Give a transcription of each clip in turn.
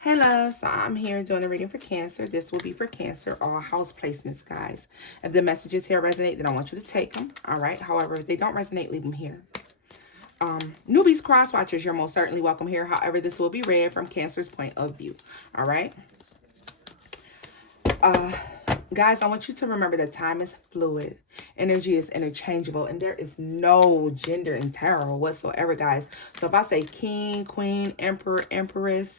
Hey love, so I'm here doing a reading for Cancer. This will be for Cancer, all house placements, guys. If the messages here resonate, then I want you to take them, all right? However, if they don't resonate, leave them here. Newbies, cross watchers, you're most certainly welcome here. However, this will be read from Cancer's point of view, all right? Guys, I want you to remember that time is fluid. Energy is interchangeable, and there is no gender in tarot whatsoever, guys. So if I say king, queen, emperor, empress,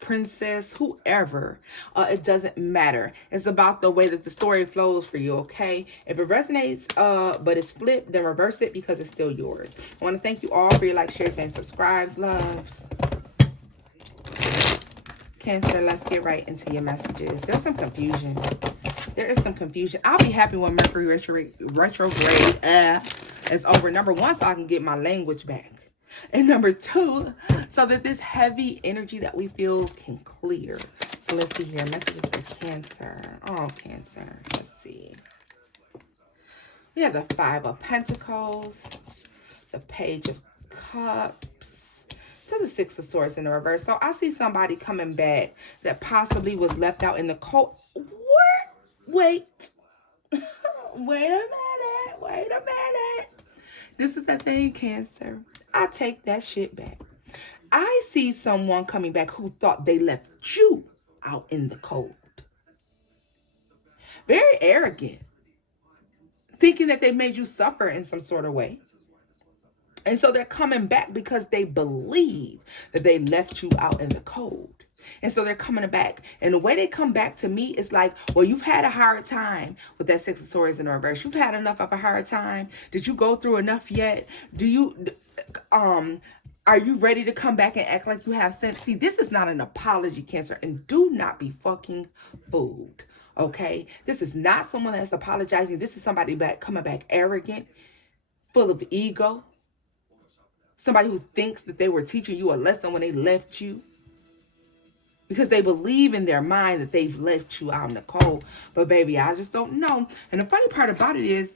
princess, whoever, it doesn't matter. It's about the way that the story flows for you, okay? If it resonates, but it's flipped, then reverse it because it's still yours. I want to thank you all for your likes, shares, and subscribes, loves. Cancer, let's get right into your messages. There's some confusion. There is some confusion. I'll be happy when Mercury retrograde is over. Number one, so I can get my language back. And number two, so that this heavy energy that we feel can clear. So let's see here. Messages for Cancer. Oh, Cancer. Let's see. We have the Five of Pentacles, the Page of Cups, to the Six of Swords in the reverse. So I see somebody coming back that possibly was left out in the cold. What? Wait. Wait a minute. This is the thing, Cancer. I take that shit back. I see someone coming back who thought they left you out in the cold. Very arrogant. Thinking that they made you suffer in some sort of way. And so they're coming back because they believe that they left you out in the cold. And so they're coming back. And the way they come back to me is like, well, you've had a hard time with that Six of Swords in the reverse. You've had enough of a hard time. Did you go through enough yet? Are you ready to come back and act like you have sense? See, this is not an apology, Cancer, and do not be fucking fooled. Okay? This is not someone that's apologizing. This is somebody coming back arrogant, full of ego. Somebody who thinks that they were teaching you a lesson when they left you. Because they believe in their mind that they've left you out in the cold. But baby, I just don't know. And the funny part about it is,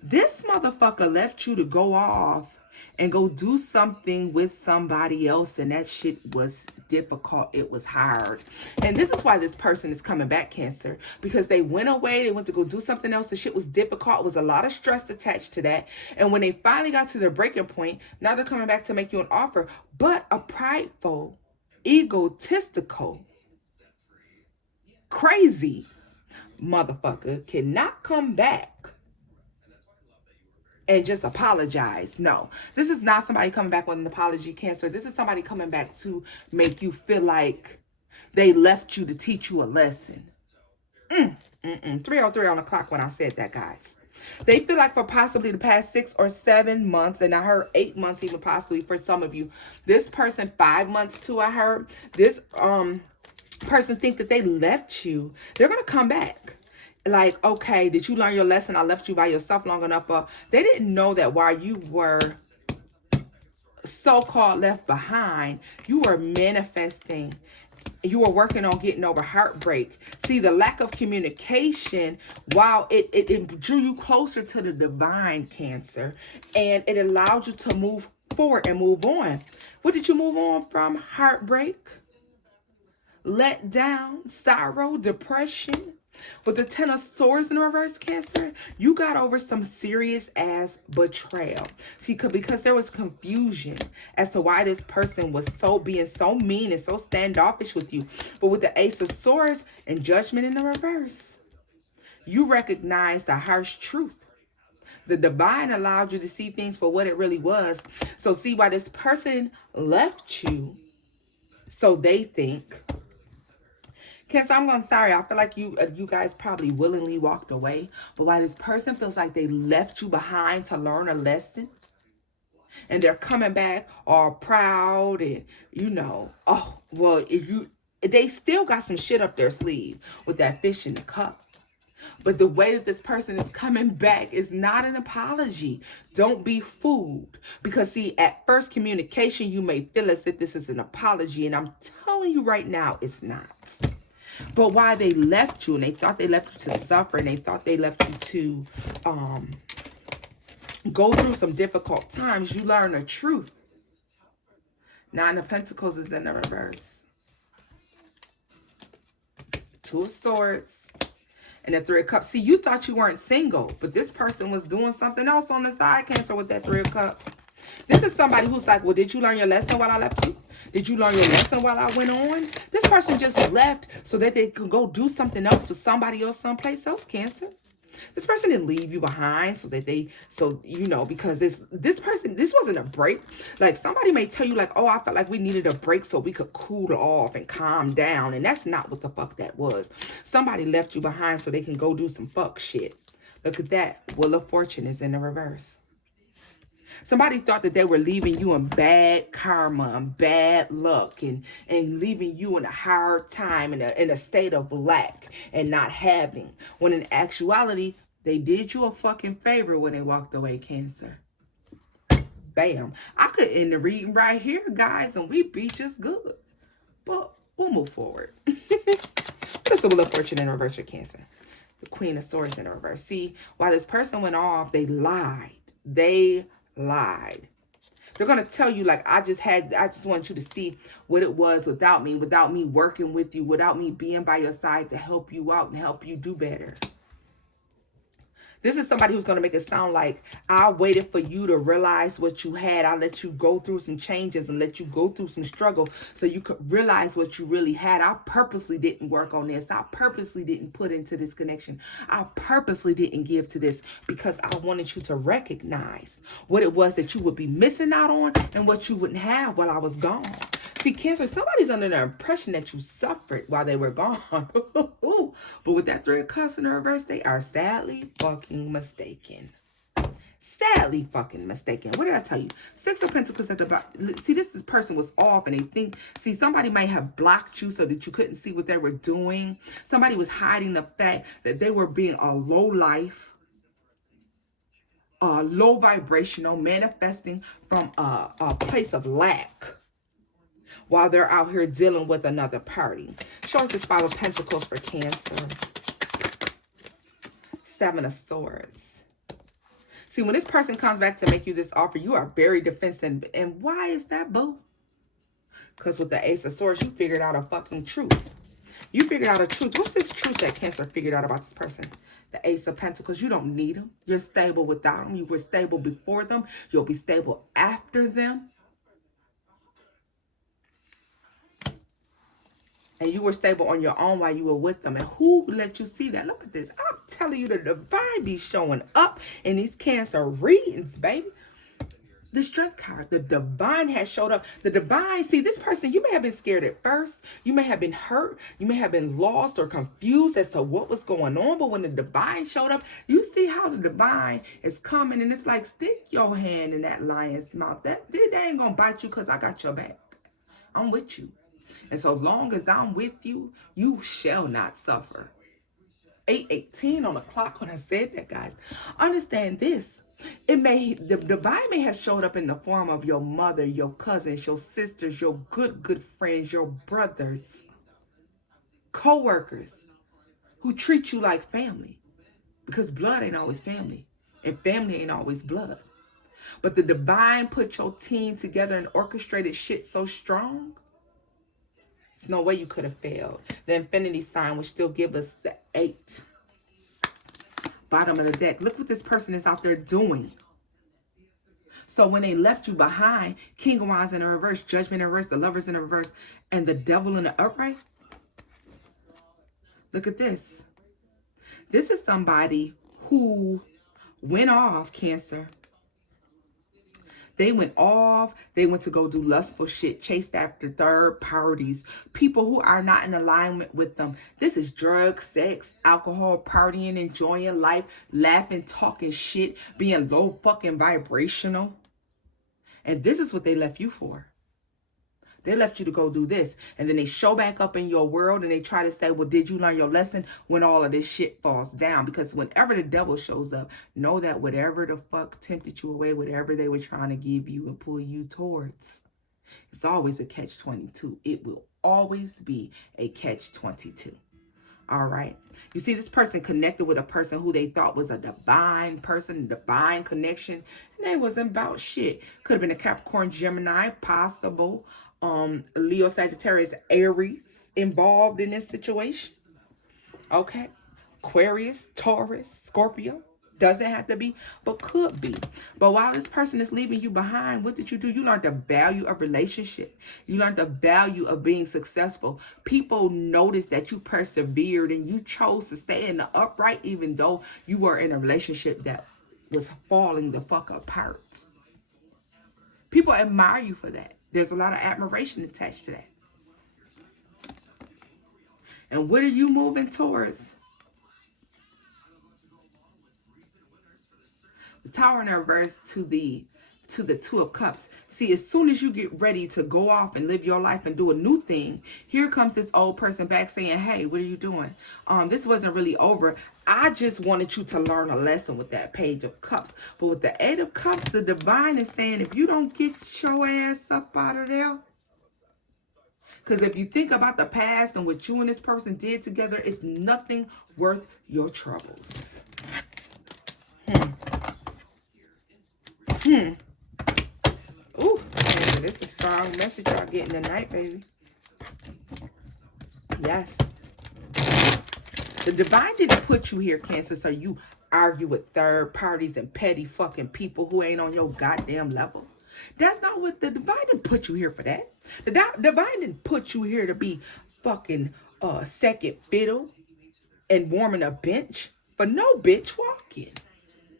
this motherfucker left you to go off and go do something with somebody else. And that shit was difficult. It was hard. And this is why this person is coming back, Cancer. Because they went away. They went to go do something else. The shit was difficult. It was a lot of stress attached to that. And when they finally got to their breaking point, now they're coming back to make you an offer. But a prideful, egotistical, crazy motherfucker cannot come back and just apologize. No, this is not somebody coming back with an apology, Cancer. This is somebody coming back to make you feel like they left you to teach you a lesson. 3:03 on the clock when I said that, guys. They feel like for possibly the past 6 or 7 months, and I heard 8 months even possibly for some of you. This person 5 months too, I heard. This person think that they left you. They're going to come back. Like, okay, did you learn your lesson? I left you by yourself long enough. They didn't know that while you were so-called left behind, you were manifesting. You were working on getting over heartbreak. See, the lack of communication, while it drew you closer to the divine, Cancer, and it allowed you to move forward and move on. What did you move on from? Heartbreak, let down, sorrow, depression. With the Ten of Swords in the reverse, Cancer, you got over some serious ass betrayal. See, because there was confusion as to why this person was being so mean and so standoffish with you. But with the Ace of Swords and Judgment in the reverse, you recognize the harsh truth. The divine allowed you to see things for what it really was. So see why this person left you, so they think. Cancer, sorry, I feel like you guys probably willingly walked away. But why this person feels like they left you behind to learn a lesson, and they're coming back all proud and, oh, well, they still got some shit up their sleeve with that fish in the cup. But the way that this person is coming back is not an apology. Don't be fooled. Because, see, at first communication, you may feel as if this is an apology. And I'm telling you right now, it's not. But why they left you, and they thought they left you to suffer, and they thought they left you to go through some difficult times, you learn the truth. Nine of Pentacles is in the reverse. Two of Swords, and the Three of Cups. See, you thought you weren't single, but this person was doing something else on the side, Cancer, with that Three of Cups. This is somebody who's like, well, did you learn your lesson while I left you? Did you learn your lesson while I went on? This person just left so that they could go do something else with somebody else someplace else, Cancer. This person didn't leave you behind because this person, this wasn't a break. Like, somebody may tell you like, oh, I felt like we needed a break so we could cool off and calm down. And that's not what the fuck that was. Somebody left you behind so they can go do some fuck shit. Look at that. Wheel of Fortune is in the reverse. Somebody thought that they were leaving you in bad karma and bad luck and leaving you in a hard time, in a state of lack and not having. When in actuality, they did you a fucking favor when they walked away, Cancer. Bam. I could end the reading right here, guys, and we'd be just good. But we'll move forward. What's the Wheel of Fortune in reverse for Cancer? The Queen of Swords in reverse. See, while this person went off, they lied. They lied. They're going to tell you like, I just want you to see what it was without me working with you, without me being by your side to help you out and help you do better. This is somebody who's going to make it sound like, I waited for you to realize what you had. I let you go through some changes and let you go through some struggle so you could realize what you really had. I purposely didn't work on this. I purposely didn't put into this connection. I purposely didn't give to this because I wanted you to recognize what it was that you would be missing out on and what you wouldn't have while I was gone. See, Cancer, somebody's under the impression that you suffered while they were gone. But with that Three of Cups in the reverse, they are sadly fucking mistaken. Sadly fucking mistaken. What did I tell you? Six of Pentacles at the bottom. See, this person was off and they think, see, somebody might have blocked you so that you couldn't see what they were doing. Somebody was hiding the fact that they were being a low life, low vibrational, manifesting from a place of lack, while they're out here dealing with another party. Show us this Five of Pentacles for Cancer. Seven of Swords. See, when this person comes back to make you this offer, you are very defensive. And why is that, boo? Because with the Ace of Swords, you figured out a fucking truth. You figured out a truth. What's this truth that Cancer figured out about this person? The Ace of Pentacles. You don't need them. You're stable without them. You were stable before them. You'll be stable after them. And you were stable on your own while you were with them. And who let you see that? Look at this. I'm telling you, the divine be showing up in these Cancer readings, baby. The Strength card, the divine has showed up. The divine, see, this person, you may have been scared at first. You may have been hurt. You may have been lost or confused as to what was going on. But when the divine showed up, you see how the divine is coming. And it's like, stick your hand in that lion's mouth. They ain't going to bite you because I got your back. I'm with you. And so long as I'm with you, you shall not suffer. 8:18 on the clock when I said that, guys. Understand this. The divine may have showed up in the form of your mother, your cousins, your sisters, your good friends, your brothers, co-workers who treat you like family. Because blood ain't always family. And family ain't always blood. But the divine put your team together and orchestrated shit so strong. There's no way you could have failed. The infinity sign would still give us the 8. Bottom of the deck. Look what this person is out there doing. So when they left you behind, King of Wands in the reverse, Judgment in reverse, the Lovers in the reverse, and the Devil in the upright. Look at this. This is somebody who went off, Cancer. They went off. They went to go do lustful shit, chased after third parties, people who are not in alignment with them. This is drugs, sex, alcohol, partying, enjoying life, laughing, talking shit, being low fucking vibrational. And this is what they left you for. They left you to go do this. And then they show back up in your world and they try to say, well, did you learn your lesson when all of this shit falls down? Because whenever the devil shows up, know that whatever the fuck tempted you away, whatever they were trying to give you and pull you towards, it's always a catch-22. It will always be a catch-22. All right. You see, this person connected with a person who they thought was a divine person, divine connection. And they wasn't about shit. Could have been a Capricorn, Gemini, possible. Leo, Sagittarius, Aries involved in this situation. Okay? Aquarius, Taurus, Scorpio. Doesn't have to be, but could be. But while this person is leaving you behind, what did you do? You learned the value of relationship. You learned the value of being successful. People noticed that you persevered and you chose to stay in the upright, even though you were in a relationship that was falling the fuck apart. People admire you for that. There's a lot of admiration attached to that. And what are you moving towards? The Tower in reverse to the Two of Cups. See, as soon as you get ready to go off and live your life and do a new thing, here comes this old person back saying, hey, what are you doing? This wasn't really over. I just wanted you to learn a lesson with that Page of Cups. But with the Eight of Cups, the divine is saying, if you don't get your ass up out of there, because if you think about the past and what you and this person did together, it's nothing worth your troubles. Ooh, this is a strong message y'all getting tonight, baby. Yes. The divine didn't put you here, Cancer, so you argue with third parties and petty fucking people who ain't on your goddamn level. That's not what the divine didn't put you here for that. The divine didn't put you here to be fucking second fiddle and warming a bench for no bitch walking.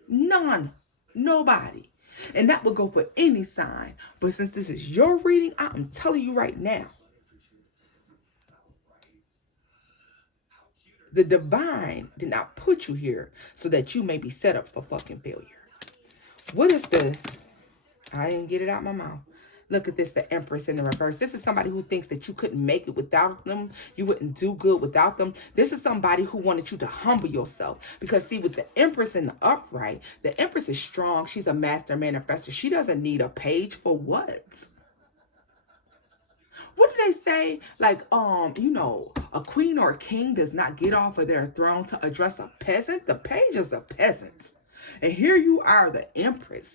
None. Nobody. And that would go for any sign. But since this is your reading, I'm telling you right now, the divine did not put you here so that you may be set up for fucking failure. What is this? I didn't get it out my mouth. Look at this, the Empress in the reverse. This is somebody who thinks that you couldn't make it without them. You wouldn't do good without them. This is somebody who wanted you to humble yourself. Because see, with the Empress in the upright, the Empress is strong. She's a master manifestor. She doesn't need a page for what? What do they say? Like, you know, a queen or a king does not get off of their throne to address a peasant. The page is a peasant. And here you are, the Empress.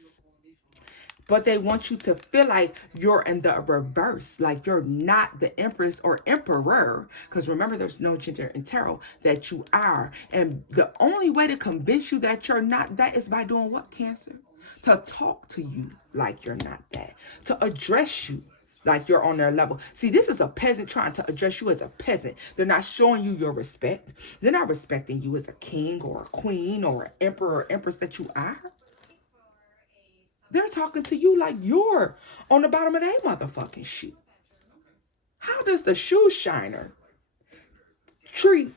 But they want you to feel like you're in the reverse, like you're not the Empress or Emperor. Because remember, there's no gender in tarot, that you are. And the only way to convince you that you're not that is by doing what, Cancer? To talk to you like you're not that. To address you like you're on their level. See, this is a peasant trying to address you as a peasant. They're not showing you your respect. They're not respecting you as a king or a queen or an emperor or empress that you are. They're talking to you like you're on the bottom of their motherfucking shoe. How does the shoe shiner treat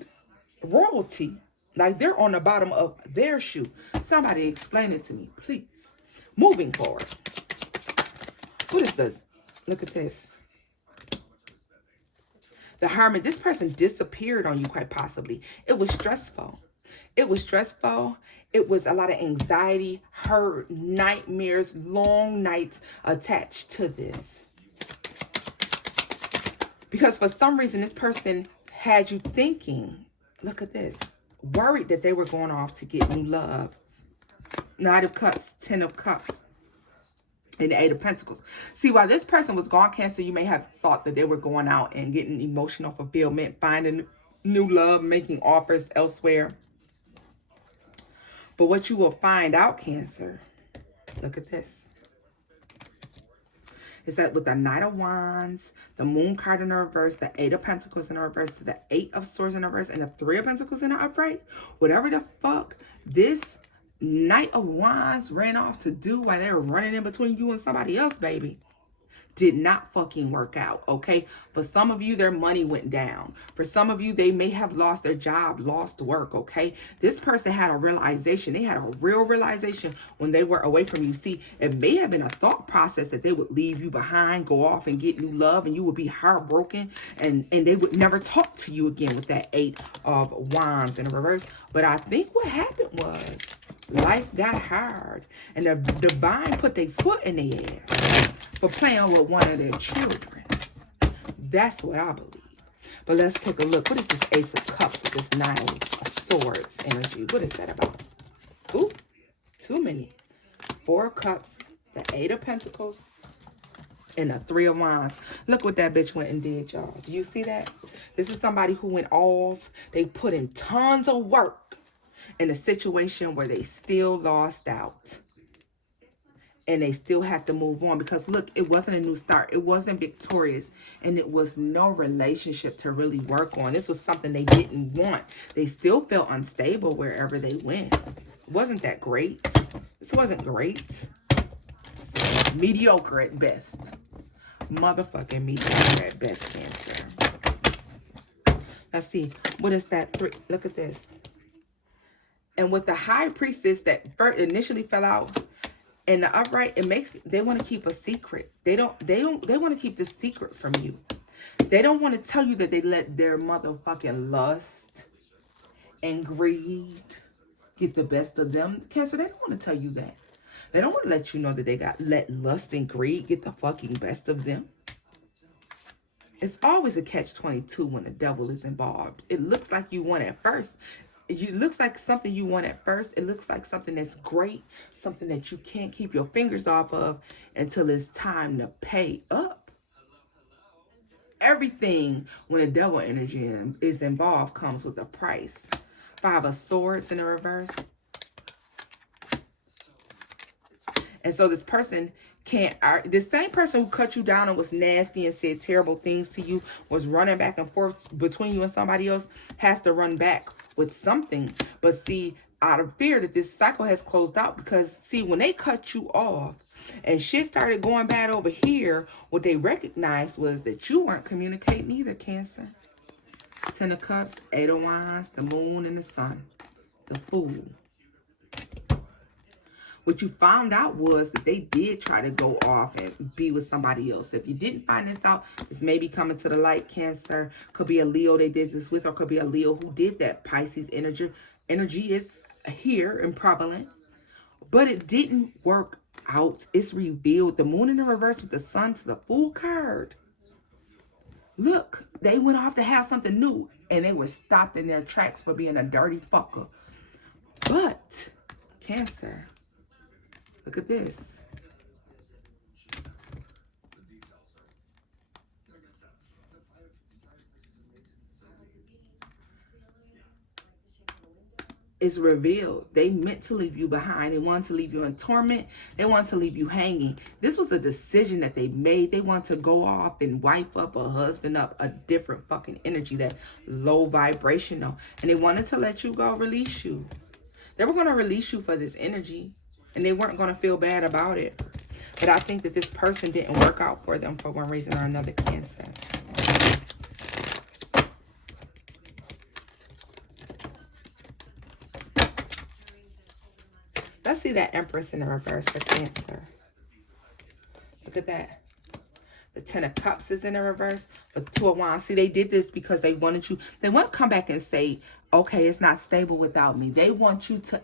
royalty like they're on the bottom of their shoe? Somebody explain it to me, please. Moving forward. What is this? Look at this. The Hermit. This person disappeared on you quite possibly. It was stressful. It was stressful. It was a lot of anxiety, hurt, nightmares, long nights attached to this. Because for some reason, this person had you thinking, look at this, worried that they were going off to get new love. Knight of Cups, Ten of Cups, and the Eight of Pentacles. See, while this person was gone, Cancer, you may have thought that they were going out and getting emotional fulfillment, finding new love, making offers elsewhere. But what you will find out, Cancer, look at this, is that with the Knight of Wands, the Moon card in the reverse, the Eight of Pentacles in the reverse, to the Eight of Swords in the reverse, and the Three of Pentacles in the upright, whatever the fuck this Knight of Wands ran off to do while they were running in between you and somebody else, baby, did not fucking work out, okay? For some of you, their money went down. For some of you, they may have lost their job, lost work, okay? This person had a realization. They had a real realization when they were away from you. See, it may have been a thought process that they would leave you behind, go off and get new love, and you would be heartbroken, and they would never talk to you again with that Eight of Wands in the reverse. But I think what happened was life got hard, and the divine put their foot in their ass for playing with one of their children. That's what I believe. But let's take a look. What is this Ace of Cups with this Nine of Swords energy? What is that about? Ooh, too many. Four of Cups, the Eight of Pentacles, And the Three of Wands. Look what that bitch went and did, y'all. Do you see that? This is somebody who went off. They put in tons of work in a situation where they still lost out. And they still have to move on. Because, look, it wasn't a new start. It wasn't victorious. And it was no relationship to really work on. This was something they didn't want. They still felt unstable wherever they went. Wasn't that great? This wasn't great. Mediocre at best. Motherfucking mediocre at best, Cancer. Let's see. What is that? Look at this. And with the High Priestess that first initially fell out in the upright, it makes, they want to keep a secret. They want to keep this secret from you. They don't want to tell you that they let their motherfucking lust and greed get the best of them. Cancer, they don't want to tell you that. They don't want to let you know that they let lust and greed get the fucking best of them. It's always a catch-22 when the devil is involved. It looks like you want at first. It looks like something you want at first. It looks like something that's great, something that you can't keep your fingers off of until it's time to pay up. Everything when the devil energy is involved comes with a price. Five of Swords in the reverse. And so this person can't, the same person who cut you down and was nasty and said terrible things to you, was running back and forth between you and somebody else, has to run back with something. But see, out of fear that this cycle has closed out, because see, when they cut you off and shit started going bad over here, what they recognized was that you weren't communicating either, Cancer. Ten of Cups, Eight of Wands, the Moon and the Sun, the Fool. What you found out was that they did try to go off and be with somebody else. If you didn't find this out, this may be coming to the light, Cancer. Could be a Leo they did this with, or could be a Leo who did that. Pisces energy. Energy is here and prevalent. But it didn't work out. It's revealed. The Moon in the reverse with the Sun to the Fool card. Look, they went off to have something new, and they were stopped in their tracks for being a dirty fucker. But, Cancer, look at this. It's revealed. They meant to leave you behind. They wanted to leave you in torment. They wanted to leave you hanging. This was a decision that they made. They want to go off and wife up or husband up a different fucking energy, that low vibrational. And they wanted to let you go, release you. They were going to release you for this energy, and they weren't going to feel bad about it. But I think that this person didn't work out for them for one reason or another, Cancer. Let's see that Empress in the reverse for Cancer. Look at that. The Ten of Cups is in the reverse. But Two of Wands. See, they did this because they wanted you. They want to come back and say, okay, it's not stable without me. They want you to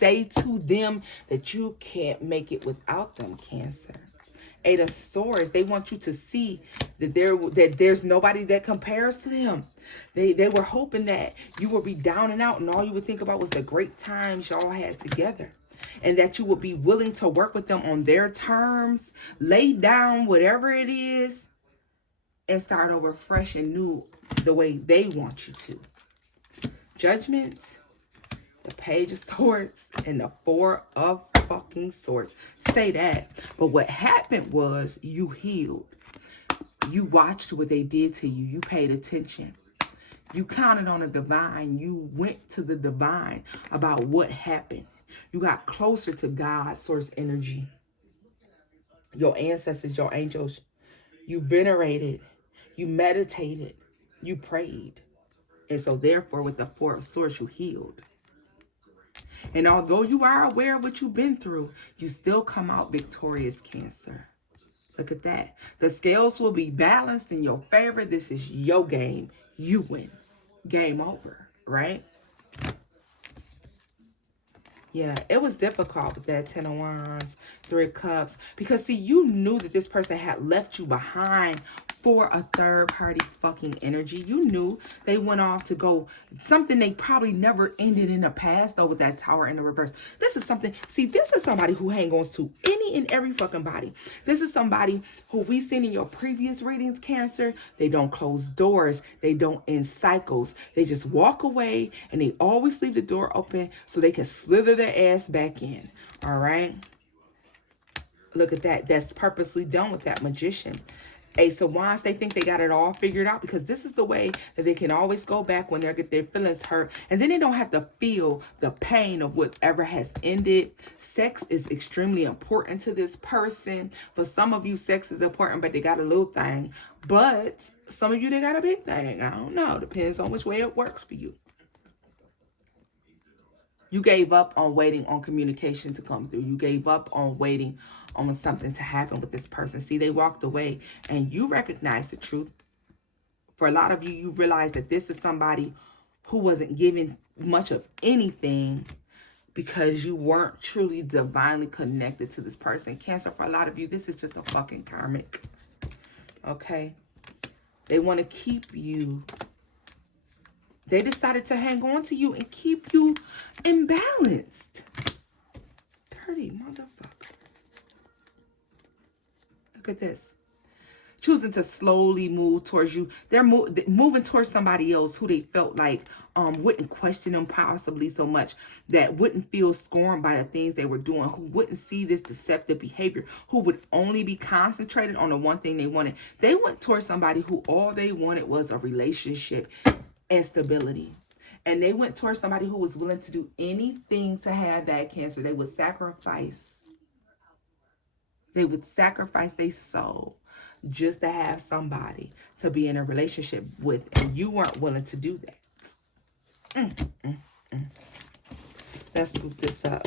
say to them that you can't make it without them, Cancer. Eight of Swords. They want you to see that there's nobody that compares to them. They were hoping that you would be down and out, and all you would think about was the great times y'all had together. And that you would be willing to work with them on their terms, lay down whatever it is, and start over fresh and new the way they want you to. Judgment, the Page of Swords, and the Four of fucking Swords. Say that. But what happened was you healed. You watched what they did to you. You paid attention. You counted on the divine. You went to the divine about what happened. You got closer to God, source energy, your ancestors, your angels. You venerated, you meditated, you prayed. And so therefore, with the Four of Swords, you healed. And although you are aware of what you've been through, you still come out victorious, Cancer. Look at that. The scales will be balanced in your favor. This is your game. You win. Game over, right? Yeah, it was difficult with that Ten of Wands, Three of Cups. Because, see, you knew that this person had left you behind for a third party fucking energy. You knew they went off to go something they probably never ended in the past, though, with that Tower in the reverse. This is something, see, this is somebody who hangs on to any and every fucking body. This is somebody who we've seen in your previous readings, Cancer. They don't close doors. They don't end cycles. They just walk away, and they always leave the door open so they can slither their ass back in. All right? Look at that. That's purposely done with that Magician. Ace of Wands, they think they got it all figured out because this is the way that they can always go back when they get their feelings hurt. And then they don't have to feel the pain of whatever has ended. Sex is extremely important to this person. For some of you, sex is important, but they got a little thing. But some of you, they got a big thing. I don't know. Depends on which way it works for you. You gave up on waiting on communication to come through. You gave up on waiting on something to happen with this person. See, they walked away and you recognize the truth. For a lot of you, you realize that this is somebody who wasn't giving much of anything because you weren't truly divinely connected to this person. Cancer, for a lot of you, this is just a fucking karmic. Okay? They want to keep you. They decided to hang on to you and keep you imbalanced. Dirty motherfucker. Look at this. Choosing to slowly move towards you. They're moving towards somebody else who they felt like wouldn't question them possibly so much, that wouldn't feel scorned by the things they were doing, who wouldn't see this deceptive behavior, who would only be concentrated on the one thing they wanted. They went towards somebody who all they wanted was a relationship and stability. And they went towards somebody who was willing to do anything to have that, Cancer. They would sacrifice. They would sacrifice their soul just to have somebody to be in a relationship with. And you weren't willing to do that. Let's scoop this up.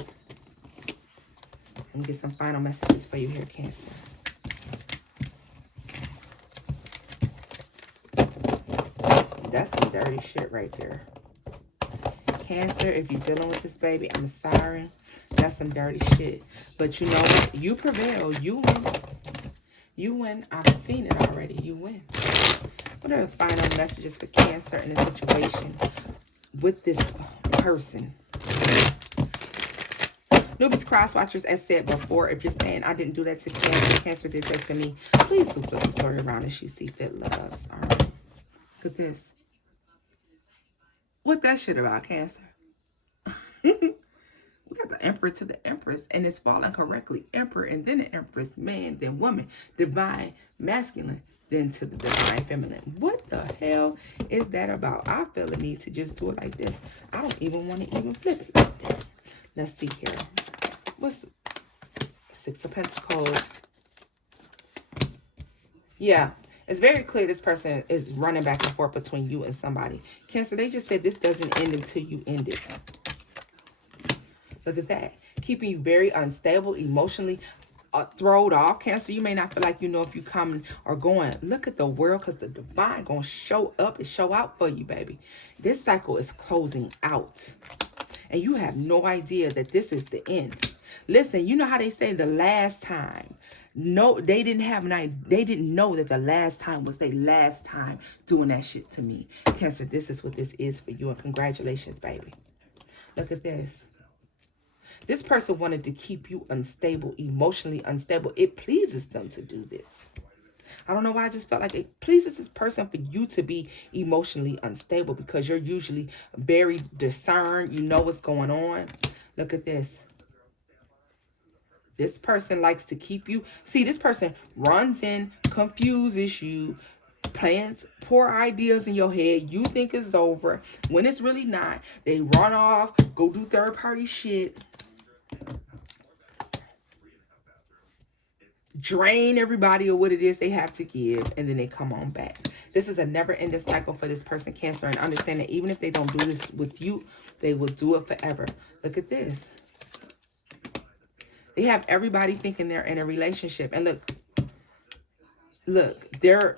Let me get some final messages for you here, Cancer. That's some dirty shit right there. Cancer, if you're dealing with this, baby, I'm sorry. That's some dirty shit. But you know what? You prevail. You win. You win. I've seen it already. You win. What are the final messages for Cancer in a situation with this person? Newbies, cross watchers, as said before, if you're saying I didn't do that to Cancer, Cancer did that to me, please do flip the story around as she see fit, loves. All right. Look at this. What that shit about, Cancer? We got the Emperor to the Empress, and it's falling correctly. Emperor, and then the Empress, man, then woman, divine, masculine, then to the divine feminine. What the hell is that about? I feel the need to just do it like this. I don't even want to even flip it like that. Let's see here. What's Six of Pentacles? Yeah. It's very clear this person is running back and forth between you and somebody. Cancer, they just said this doesn't end until you end it. Look at that. Keeping you very unstable, emotionally thrown off. Cancer, you may not feel like you know if you coming or going. Look at the world, because the divine going to show up and show out for you, baby. This cycle is closing out. And you have no idea that this is the end. Listen, you know how they say the last time. No, they didn't know that the last time was their last time doing that shit to me. Cancer, this is what this is for you. And congratulations, baby. Look at this. This person wanted to keep you unstable, emotionally unstable. It pleases them to do this. I don't know why I just felt like it pleases this person for you to be emotionally unstable, because you're usually very discerned. You know what's going on. Look at this. This person likes to keep you. See, this person runs in, confuses you, plants poor ideas in your head. You think it's over when it's really not. They run off, go do third-party shit, drain everybody of what it is they have to give, and then they come on back. This is a never-ending cycle for this person, Cancer, and understand that even if they don't do this with you, they will do it forever. Look at this. They have everybody thinking they're in a relationship. And look, they're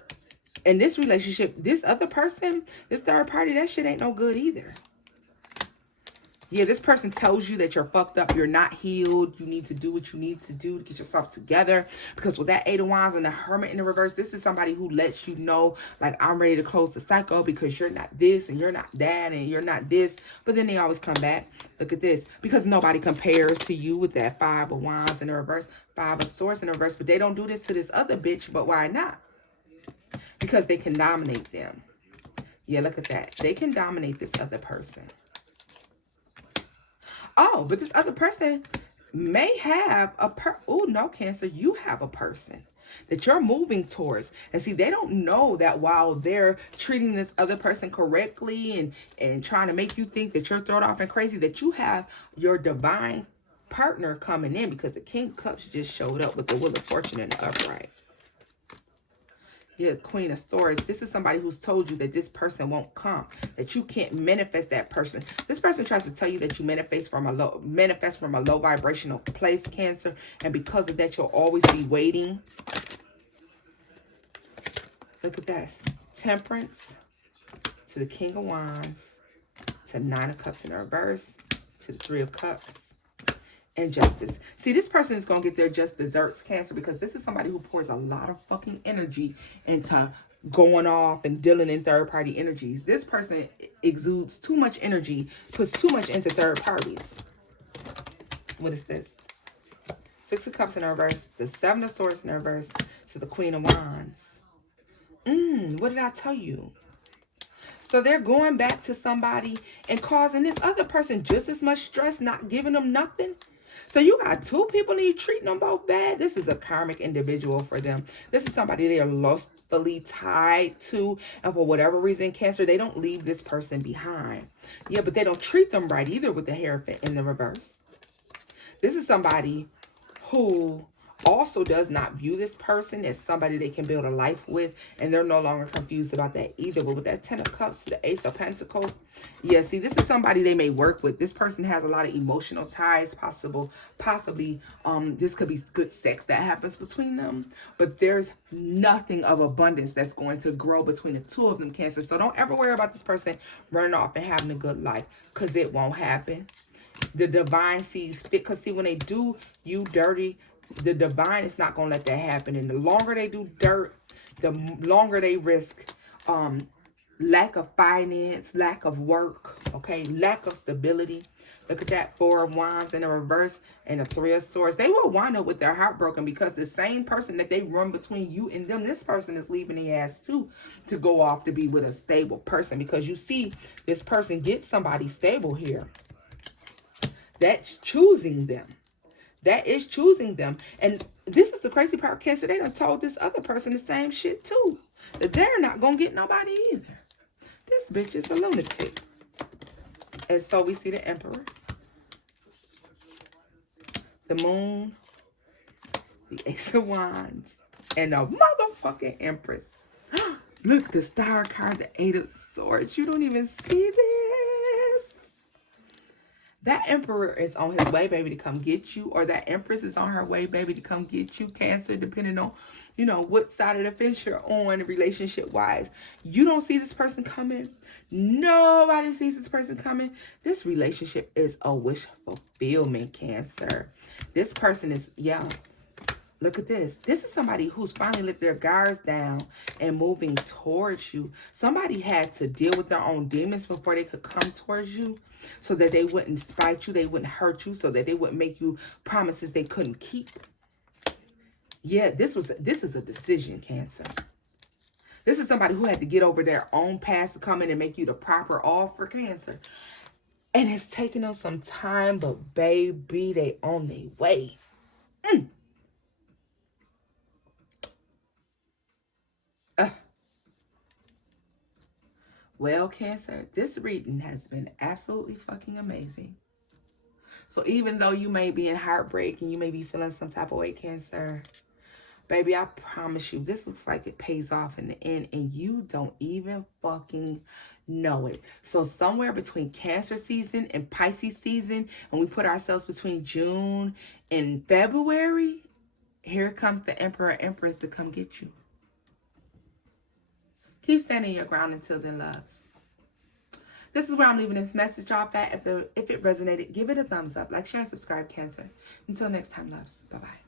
in this relationship. This other person, this third party, that shit ain't no good either. Yeah, this person tells you that you're fucked up, you're not healed, you need to do what you need to do to get yourself together. Because with that Eight of Wands and the Hermit in the reverse, this is somebody who lets you know, like, I'm ready to close the cycle because you're not this and you're not that and you're not this. But then they always come back. Look at this. Because nobody compares to you with that Five of Wands in the reverse, Five of Swords in the reverse. But they don't do this to this other bitch. But why not? Because they can dominate them. Yeah, look at that. They can dominate this other person. Oh, but this other person may have oh, no, Cancer, you have a person that you're moving towards. And see, they don't know that while they're treating this other person correctly and trying to make you think that you're thrown off and crazy, that you have your divine partner coming in, because the King of Cups just showed up with the Wheel of Fortune in the upright. Yeah, Queen of Swords. This is somebody who's told you that this person won't come, that you can't manifest that person. This person tries to tell you that you manifest from a low vibrational place, Cancer, and because of that, you'll always be waiting. Look at this. Temperance to the King of Wands, to Nine of Cups in the reverse, to the Three of Cups. And Justice. See, this person is going to get their just desserts, Cancer, because this is somebody who pours a lot of fucking energy into going off and dealing in third-party energies. This person exudes too much energy, puts too much into third parties. What is this? Six of Cups in reverse, the Seven of Swords in reverse, to the Queen of Wands. What did I tell you? So they're going back to somebody and causing this other person just as much stress, not giving them nothing. So you got two people and you treating them both bad. This is a karmic individual for them. This is somebody they are lustfully tied to. And for whatever reason, Cancer, they don't leave this person behind. Yeah, but they don't treat them right either with the Hierophant in the reverse. This is somebody who also does not view this person as somebody they can build a life with, and they're no longer confused about that either. But with that Ten of Cups to the Ace of Pentacles, yeah, see, this is somebody they may work with. This person has a lot of emotional ties, possibly this could be good sex that happens between them, but there's nothing of abundance that's going to grow between the two of them, Cancer. So don't ever worry about this person running off and having a good life, because it won't happen. The divine sees fit, because see, when they do you dirty, the divine is not going to let that happen. And the longer they do dirt, the longer they risk lack of finance, lack of work, okay, lack of stability. Look at that Four of Wands in the reverse and the Three of Swords. They will wind up with their heart broken, because the same person that they run between you and them, this person is leaving the ass too to go off to be with a stable person, because you see this person gets somebody stable here. That's choosing them. That is choosing them. And this is the crazy part, Cancer. They done told this other person the same shit too. That they're not going to get nobody either. This bitch is a lunatic. And so we see the Emperor, the Moon, the Ace of Wands, and the motherfucking Empress. Look, the Star card, the Eight of Swords. You don't even see this. That Emperor is on his way, baby, to come get you. Or that Empress is on her way, baby, to come get you, Cancer, depending on, you know, what side of the fence you're on relationship-wise. You don't see this person coming. Nobody sees this person coming. This relationship is a wish fulfillment, Cancer. This person is, yeah. Look at this. This is somebody who's finally let their guards down and moving towards you. Somebody had to deal with their own demons before they could come towards you, so that they wouldn't spite you, they wouldn't hurt you, so that they wouldn't make you promises they couldn't keep. Yeah, this is a decision, Cancer. This is somebody who had to get over their own past to come in and make you the proper offer, Cancer. And it's taken them some time, but baby, they on their way. Well, Cancer, this reading has been absolutely fucking amazing. So even though you may be in heartbreak and you may be feeling some type of way, Cancer, baby, I promise you, this looks like it pays off in the end, and you don't even fucking know it. So somewhere between Cancer season and Pisces season, and we put ourselves between June and February, here comes the Emperor and Empress to come get you. Keep standing your ground until then, loves. This is where I'm leaving this message off at. If it resonated, give it a thumbs up. Like, share, and subscribe, Cancer. Until next time, loves. Bye-bye.